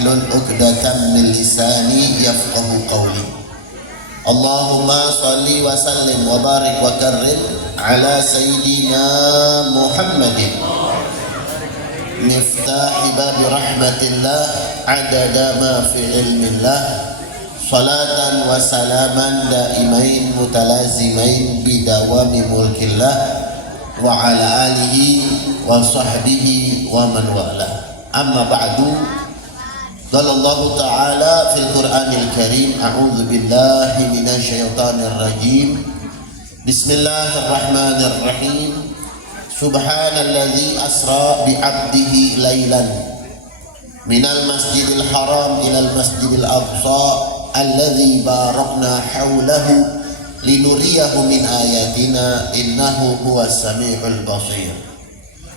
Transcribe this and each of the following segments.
wahlul 'uqdatam min lisani yafqahu qawli. Allahumma salli wa sallim wa barik wa karrim ala sayyidina Muhammadin miftahi babi rahmatillah adada ma fi ilmillah salatan wa salaman daimain mutalazimain bidawami mulkillah wa ala alihi wa sahbihi wa man wala. Amma ba'du. Qala Allah Ta'ala fil Qur'anil Karim, a'udzu billahi minasy syaithanir rajim. Bismillahirrahmanirrahim. Subhanalladzi asra bi 'abdihi lailan minal masjidil haram ilal masjidil aqsa alladzi barakna haulahu linuriyahu min ayatina innahu huwas samiul basir.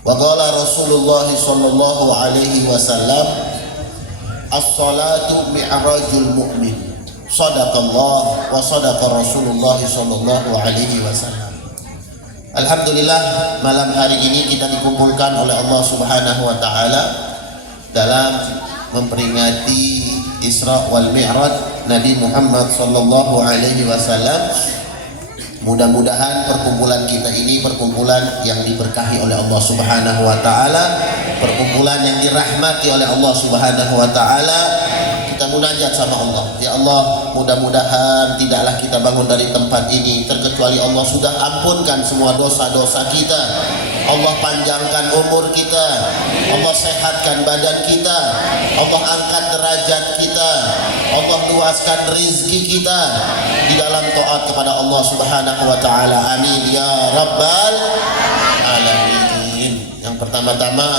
Wa qala Rasulullah sallallahu alaihi wasallam, as-salatu mi'rajul mu'min. Sadaqallah wa sadaqa Rasulullah sallallahu alaihi wasallam. Alhamdulillah, malam hari ini kita dikumpulkan oleh Allah Subhanahu wa taala dalam memperingati Isra wal Mi'raj Nabi Muhammad sallallahu alaihi wasallam. Mudah-mudahan perkumpulan kita ini perkumpulan yang diberkahi oleh Allah Subhanahu wa taala, perkumpulan yang dirahmati oleh Allah Subhanahu wa taala. Kita munajat sama Allah, ya Allah, mudah-mudahan tidaklah kita bangun dari tempat ini terkecuali Allah sudah ampunkan semua dosa-dosa kita. Allah panjangkan umur kita, Allah sehatkan badan kita, Allah angkat derajat kita, Allah luaskan rizki kita di dalam taat kepada Allah Subhanahu wa taala. Amin ya rabbal alamin. Yang pertama-tama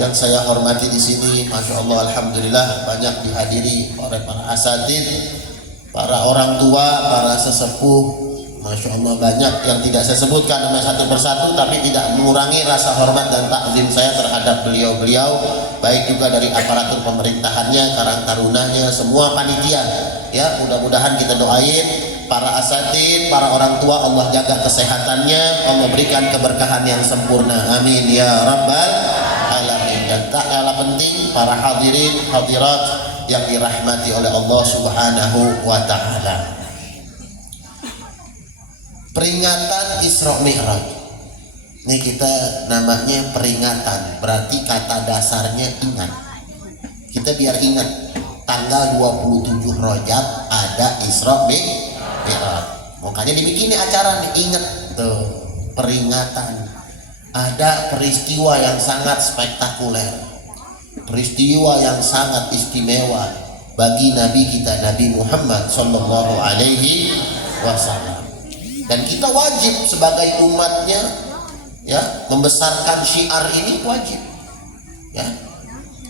yang saya hormati di sini, masya Allah, alhamdulillah, banyak dihadiri oleh para asatid, para orang tua, para sesepuh. Masya Allah, banyak yang tidak saya sebutkan namanya satu persatu, tapi tidak mengurangi rasa hormat dan takzim saya terhadap beliau-beliau, baik juga dari aparatur pemerintahannya, karang tarunanya, semua panitia. Ya, mudah-mudahan kita doain para asatid, para orang tua, Allah jaga kesehatannya, Allah berikan keberkahan yang sempurna. Amin ya rabbal alamin. Dan tak kalah penting, para hadirin hadirat yang dirahmati oleh Allah Subhanahu wa taala. Peringatan Isra Mi'raj ini kita namanya peringatan, berarti kata dasarnya ingat. Kita biar ingat tanggal 27 Rajab ada Isra Mi'raj. Makanya dibikin acara nih, ingat tuh, peringatan. Ada peristiwa yang sangat spektakuler, peristiwa yang sangat istimewa bagi Nabi kita, Nabi Muhammad sallallahu alaihi wasallam. Dan kita wajib sebagai umatnya, ya, membesarkan syiar ini wajib, ya.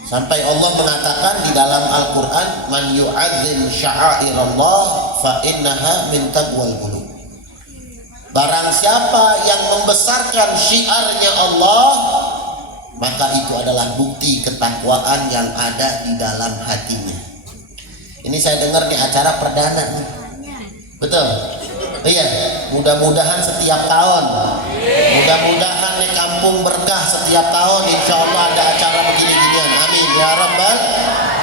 Sampai Allah mengatakan di dalam Al-Quran, man yu'adzim sya'airallah fa innaha min taqwal qulub. Barang siapa yang membesarkan syiarnya Allah, maka itu adalah bukti ketakwaan yang ada di dalam hatinya. Ini saya dengar di acara perdana nih. Betul? Iya, mudah-mudahan setiap tahun, mudah-mudahan di kampung berkah setiap tahun, insya Allah ada acara begini-ginian. Amin ya rabbal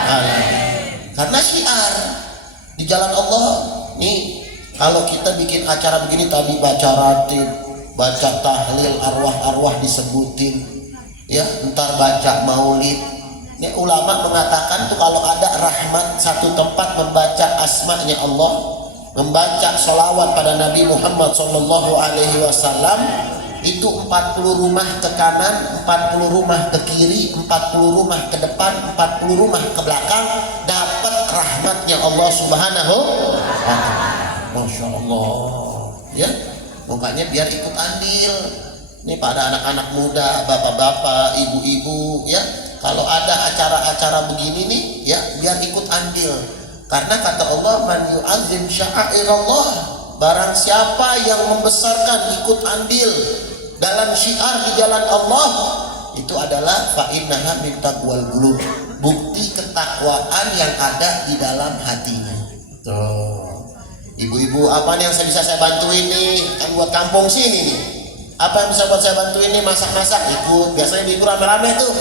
alamin. Karena syiar di jalan Allah nih, kalau kita bikin acara begini tadi baca ratib, baca tahlil, arwah-arwah disebutin, ya, ntar baca maulid. Ini ulama mengatakan tuh kalau ada rahmat satu tempat membaca asma'nya Allah, membaca sholawat pada Nabi Muhammad sallallahu alaihi wasallam, itu 40 rumah ke kanan, 40 rumah ke kiri, 40 rumah ke depan, 40 rumah ke belakang, dapat rahmatnya Allah Subhanahu wa ta'ala. Masya Allah, ya, makanya biar ikut andil nih pada anak-anak muda, bapak-bapak, ibu-ibu, ya, kalau ada acara-acara begini nih, ya, biar ikut andil. Karena kata Allah, man yu'adzim sya'airallah, barang siapa yang membesarkan, ikut andil dalam syiar di jalan Allah, itu adalah fa innaha min taqwal qulub, bukti ketakwaan yang ada di dalam hatinya. Tuh, ibu-ibu, apa nih yang bisa saya bantuin nih? Kan buat kampung sini nih, apa yang bisa buat saya bantuin nih? Masak-masak, ikut. Biasanya ibu rame-rame tuh,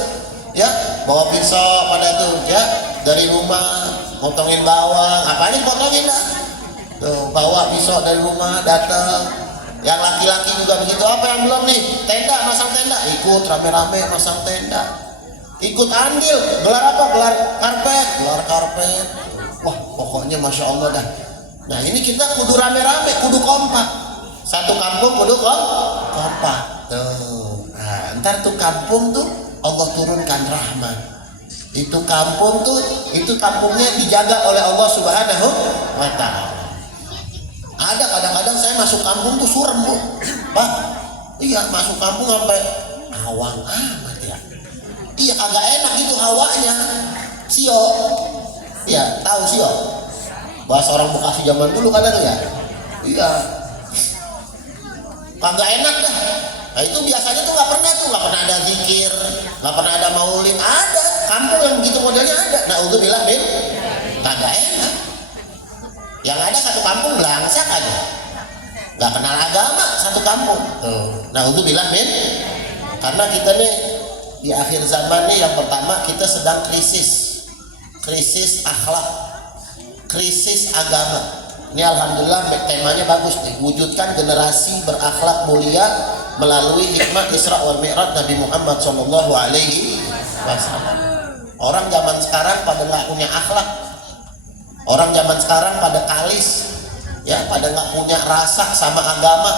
ya, bawa pisau pada tuh, ya, dari rumah potongin bawang, apanya potongin dah. Tuh, bawa pisau dari rumah datang. Yang laki-laki juga begitu. Apa yang belum nih? Tenda, masang tenda. Ikut rame-rame masang tenda. Ikut andil. Gelar apa? Gelar karpet. Gelar karpet. Wah, pokoknya masya Allah dah. Nah ini kita kudu rame-rame, kudu kompak. Satu kampung kudu kompak. Tuh. Nah, ntar tuh kampung tuh Allah turunkan rahmat. Itu kampung tuh, itu kampungnya dijaga oleh Allah Subhanahu wa Ta'ala. Ada kadang-kadang saya masuk kampung tuh surem, Bu. Bah, iya masuk kampung sampai awang amat ya. Iya agak enak gitu hawanya. Sio. Iya, tahu sio. Bahasa orang Bekasi zaman dulu kan ya. Iya. Kagak enak dah. Nah itu biasanya tuh nggak pernah ada zikir, nggak pernah ada maulid. Ada kampung yang begitu modelnya ada. Naudzubillah min, kagak enak. Yang ada satu kampung belangsak aja, nggak kenal agama satu kampung. Naudzubillah min, karena kita nih di akhir zaman nih yang pertama kita sedang krisis akhlak, krisis agama. Ini alhamdulillah temanya bagus nih, wujudkan generasi berakhlak mulia melalui hikmah Isra wal Mi'raj Nabi Muhammad Shallallahu Alaihi Wasallam. Orang zaman sekarang pada nggak punya akhlak, orang zaman sekarang pada kalis, ya pada nggak punya rasa sama agama.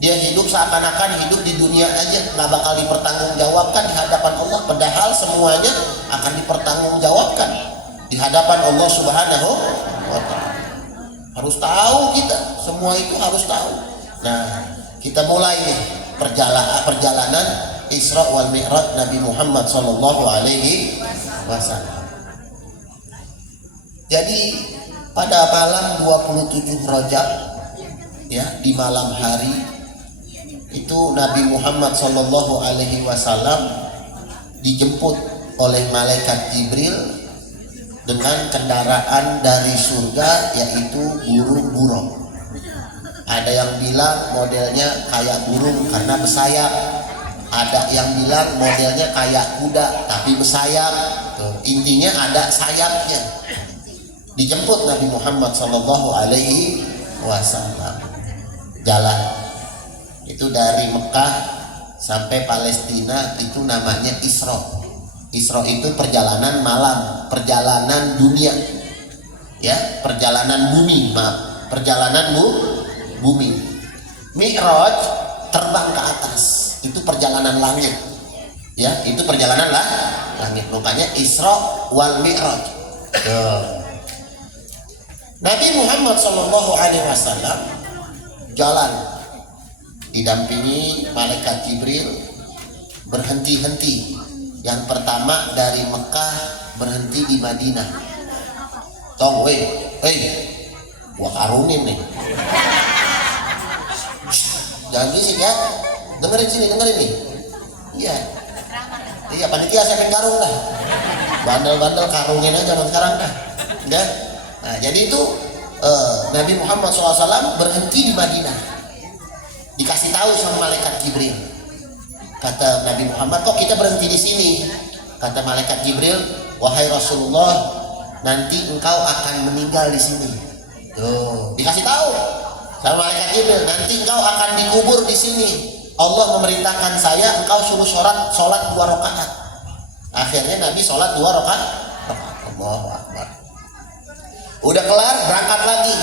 Dia hidup seakan-akan hidup di dunia aja, nggak bakal dipertanggungjawabkan di hadapan Allah. Padahal semuanya akan dipertanggungjawabkan di hadapan Allah Subhanahu wa Ta'ala. Harus tahu kita, semua itu harus tahu. Nah, kita mulai nih perjalanan Isra wal Mi'raj Nabi Muhammad Sallallahu Alaihi Wasallam. Jadi pada malam 27 Rajab, ya di malam hari itu Nabi Muhammad Sallallahu Alaihi Wasallam dijemput oleh malaikat Jibril dengan kendaraan dari surga, yaitu burung burung. Ada yang bilang modelnya kayak burung karena bersayap, ada yang bilang modelnya kayak kuda tapi bersayap. Tuh, intinya ada sayapnya. Dijemput Nabi Muhammad Sallallahu Alaihi Wasallam. Jalan itu dari Mekah sampai Palestina itu namanya Isra. Isra itu perjalanan malam, perjalanan dunia, ya, perjalanan bumi, perjalanan bumi. Mi'raj terbang ke atas, itu perjalanan langit, ya, itu perjalanan langit. Makanya Isra wal Mi'raj. Nabi Muhammad Shallallahu Alaihi Wasallam jalan didampingi malaikat Jibril, berhenti-henti. Yang pertama dari Mekah berhenti di Madinah. Tong, gua karungin nih. Jangan bisik ya. Dengerin nih. Iya, panitia saya pengen karung dah. Bandel-bandel karungin aja zaman sekarang dah. Ya. Nah, jadi itu Nabi Muhammad SAW berhenti di Madinah. Dikasih tahu sama malaikat Jibril. Kata Nabi Muhammad, kok kita berhenti di sini? Kata malaikat Jibril, wahai Rasulullah, nanti engkau akan meninggal di sini. Tuh, dikasih tahu sama malaikat Jibril, nanti engkau akan dikubur di sini. Allah memerintahkan saya, engkau suruh sholat 2 rakaat. Akhirnya Nabi sholat 2 rakaat. Allahu Akbar. Udah kelar, berangkat lagi,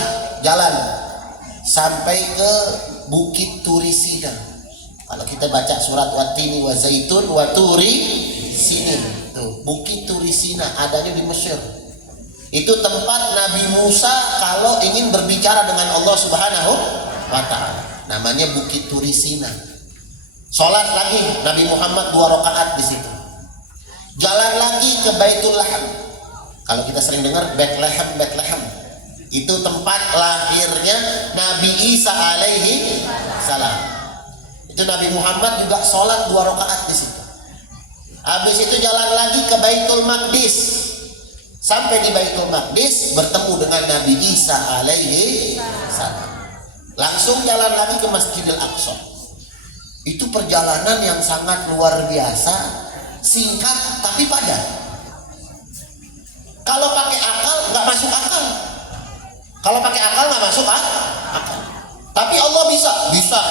jalan sampai ke Bukit Turisina. Kalau kita baca surat Watini wa Zaitun wa Turi Sinin, tuh Bukit Turisina adanya di Mesir. Itu tempat Nabi Musa kalau ingin berbicara dengan Allah Subhanahu wa Ta'ala. Namanya Bukit Turisina. Sholat lagi Nabi Muhammad 2 rakaat di situ. Jalan lagi ke Baitul Laham. Kalau kita sering dengar Bethlehem. Itu tempat lahirnya Nabi Isa alaihi salam. Itu Nabi Muhammad juga sholat 2 rakaat di situ. Habis itu jalan lagi ke Baitul Maqdis. Sampai di Baitul Maqdis bertemu dengan Nabi Isa alaihi salam. Langsung jalan lagi ke Masjidil Aqsa. Itu perjalanan yang sangat luar biasa, singkat tapi padat. Kalau pakai akal nggak masuk akal. Tapi Allah bisa,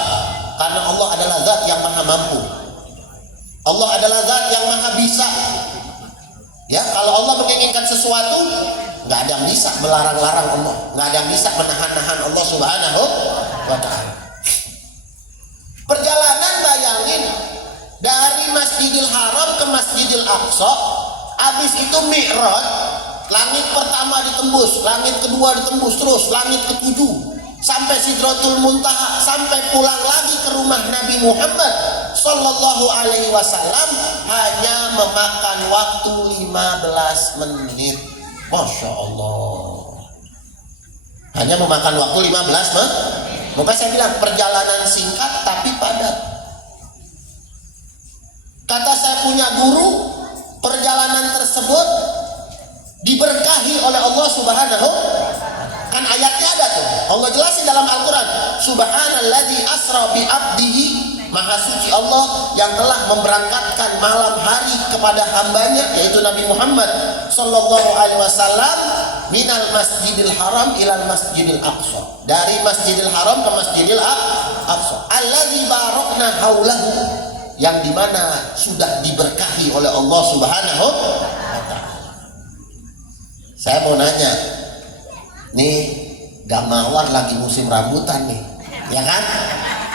karena Allah adalah zat yang maha mampu. Allah adalah zat yang maha bisa. Ya, kalau Allah menginginkan sesuatu, nggak ada yang bisa melarang-larang Allah, nggak ada yang bisa menahan-nahan Allah Subhanahu wa Ta'ala. Perjalanan, bayangin, dari Masjidil Haram ke Masjidil Aqsa, habis itu Mi'raj, langit pertama ditembus, langit kedua ditembus, terus langit ketujuh sampai Sidratul Muntaha, sampai pulang lagi ke rumah Nabi Muhammad Sallallahu Alaihi Wasallam hanya memakan waktu 15 menit. Masya Allah, hanya memakan waktu 15 menit. Maka saya bilang perjalanan singkat tapi padat. Kata saya punya guru, perjalanan tersebut diberkahi oleh Allah Subhanahu. Kan ayatnya ada tuh, Allah jelasin dalam Al-Quran, Subhanalladzi asra bi abdihi, maha suci Allah yang telah memberangkatkan malam hari kepada hambanya, yaitu Nabi Muhammad Sallallahu Alaihi Wasallam, minal Masjidil Haram ilal Masjidil Aqsa, dari Masjidil Haram ke Masjidil Aqsa, alladzi barakna haulahu, yang dimana sudah diberkahi oleh Allah Subhanahu wa Ta'ala. Saya mau nanya, nih Gang Mawar lagi musim rambutan nih, ya kan?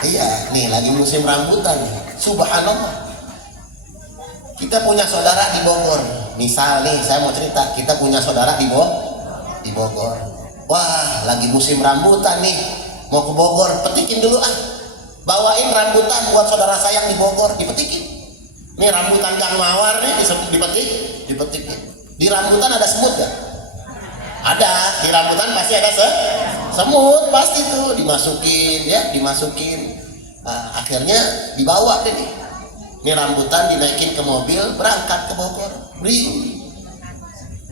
Iya, nih lagi musim rambutan nih. Subhanallah. Kita punya saudara di Bogor. Misal nih, saya mau cerita, kita punya saudara di Bogor. Wah, lagi musim rambutan nih. Mau ke Bogor, petikin dulu ah. Bawain rambutan buat saudara saya yang di Bogor, dipetikin. Nih rambutan Gang Mawar nih, dipetikin. Di rambutan ada semut gak? Ada, di rambutan pasti ada semut, pasti tuh dimasukin ya, dimasukin. Nah, akhirnya dibawa deh nih. Ini rambutan dinaikin ke mobil, berangkat ke Bogor.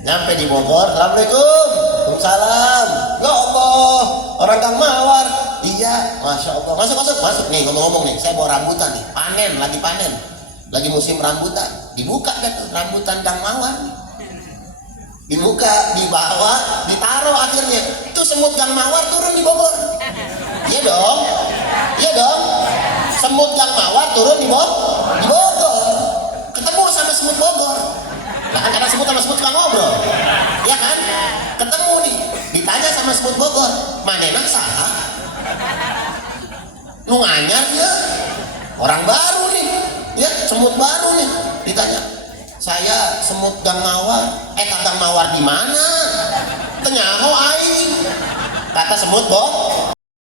Nyampe di Bogor, Assalamualaikum, Waalaikumsalam. Ya Allah, orang Gang Mawar. Iya, Masya Allah. Masuk. Nih ngomong-ngomong nih, saya bawa rambutan nih, lagi panen. Lagi musim rambutan. Dibuka deh tuh rambutan Gang Mawar nih. Dibuka, dibawa, ditaruh, akhirnya itu semut Gang Mawar turun di Bogor. Iya dong, semut Gang Mawar turun di Bogor, ketemu sama semut Bogor. Nah kan karena semut sama semut suka ngobrol, ya kan, ketemu nih, ditanya sama semut Bogor, manena saha nu anyar ya, orang baru nih ya, semut baru nih, ditanya, saya semut Gang Mawar. Gang Mawar di mana? Tenyaho aing. Kata semut